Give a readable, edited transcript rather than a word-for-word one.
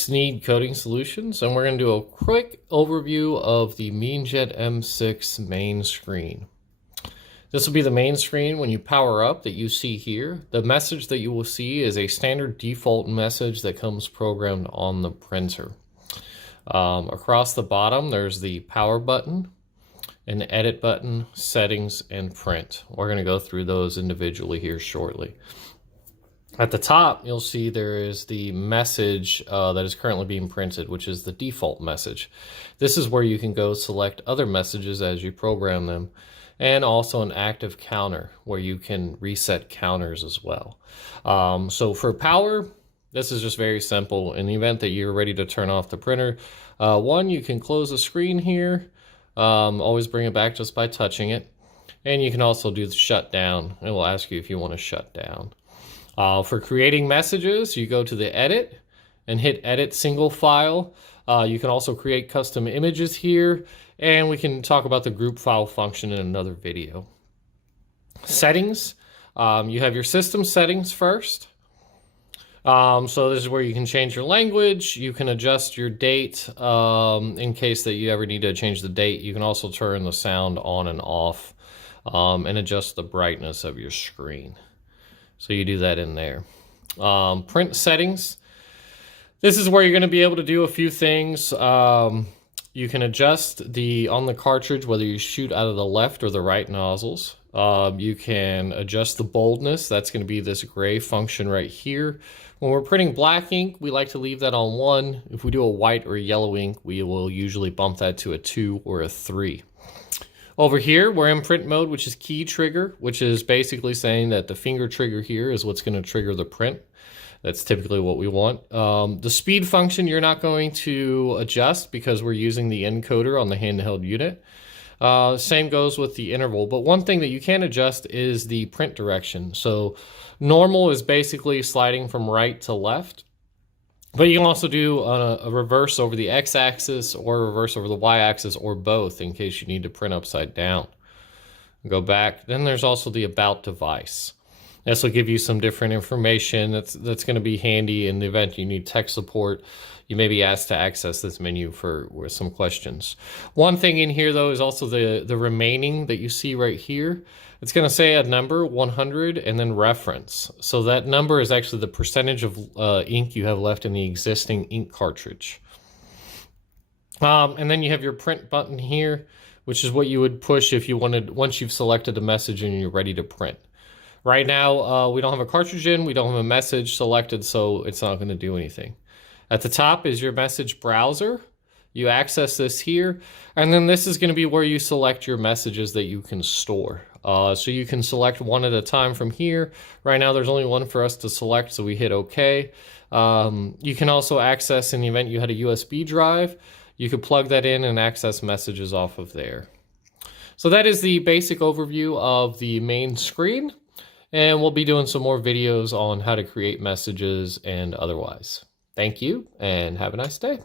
Sneed Coding Solutions, and we're going to do a quick overview of the MeanJet M6 main screen. This will be the main screen when you power up that you see here. The message that you will see is a standard default message that comes programmed on the printer. Across the bottom, there's the power button, an edit button, settings, and print. We're going to go through those individually here shortly. At the top, you'll see there is the message that is currently being printed, which is the default message. This is where you can go select other messages as you program them, and also an active counter where you can reset counters as well. So for power, this is just very simple. In the event that you're ready to turn off the printer, one, you can close the screen here. Always bring it back just by touching it. And you can also do the shutdown. It will ask you if you want to shut down. For creating messages, you go to the edit and hit edit single file. You can also create custom images here, and we can talk about the group file function in another video. Settings, you have your system settings first. So this is where you can change your language. You can adjust your date in case that you ever need to change the date. You can also turn the sound on and off and adjust the brightness of your screen. So you do that in there. Print settings. This is where you're going to be able to do a few things. You can adjust on the cartridge whether you shoot out of the left or the right nozzles. You can adjust the boldness. That's going to be this gray function right here. When we're printing black ink, we like to leave that on 1. If we do a white or yellow ink, we will usually bump that to a 2 or a 3. Over here, we're in print mode, which is key trigger, which is basically saying that the finger trigger here is what's going to trigger the print. That's typically what we want. The speed function you're not going to adjust because we're using the encoder on the handheld unit. Same goes with the interval, but one thing that you can adjust is the print direction. So normal is basically sliding from right to left. But you can also do a reverse over the x-axis or a reverse over the y-axis or both in case you need to print upside down. Go back. Then there's also the about device. This will give you some different information that's going to be handy in the event you need tech support. You may be asked to access this menu with some questions. One thing in here, though, is also the remaining that you see right here. It's going to say a number, 100, and then reference. So that number is actually the percentage of ink you have left in the existing ink cartridge. And then you have your print button here, which is what you would push if you wanted, once you've selected a message and you're ready to print. Right now, we don't have a cartridge in, we don't have a message selected, so it's not going to do anything. At the top is your message browser. You access this here, and then this is going to be where you select your messages that you can store. So you can select one at a time from here. Right now there's only one for us to select, so we hit OK. You can also access, in the event you had a USB drive, you could plug that in and access messages off of there. So that is the basic overview of the main screen, and we'll be doing some more videos on how to create messages and otherwise. Thank you, and have a nice day.